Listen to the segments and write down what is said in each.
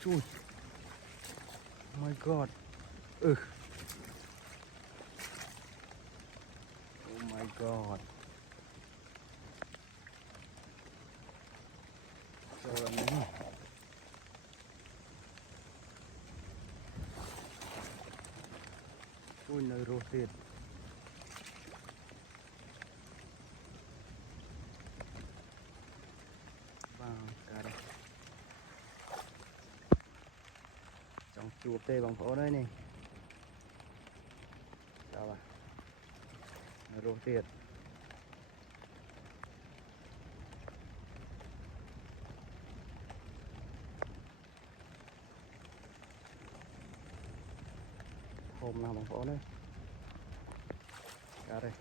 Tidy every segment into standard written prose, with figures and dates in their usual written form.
Chui. Oh my god. Oh my god. Trời ơi. Chui nơi rô tiệt. Vào cả đây. Trong chuột tê bằng phổ đây nè. Sao à? Rô tiệt. Hôm nào bằng phổ đây. Cả đây.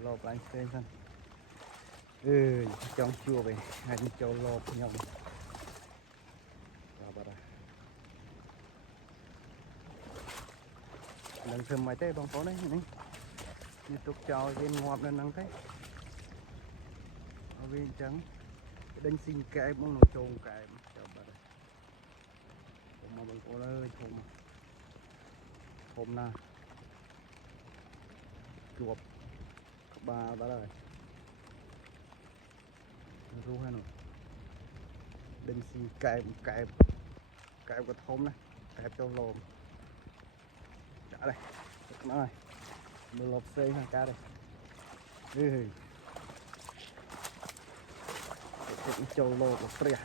Lộp anh xem xem. Trong chùa về hai đi châu lộp nhau. Lần sớm mấy tế bằng phó đấy này. Như tục cho viên ngọt lên năng thế. Ở viên trắng. Đánh xin kẹp mong nó trồn kẹp. Chào bà đây. Hôm mà bằng phó ơi. Hôm nào. Chuột. Bà ơi. Ru hay nè. Đánh xin kẹp. Kẹp cái thôm này. Kẹp cho lồm. Trả đây. Nó này. Một lộp xây hàng cá đây. Châu lô của Fria.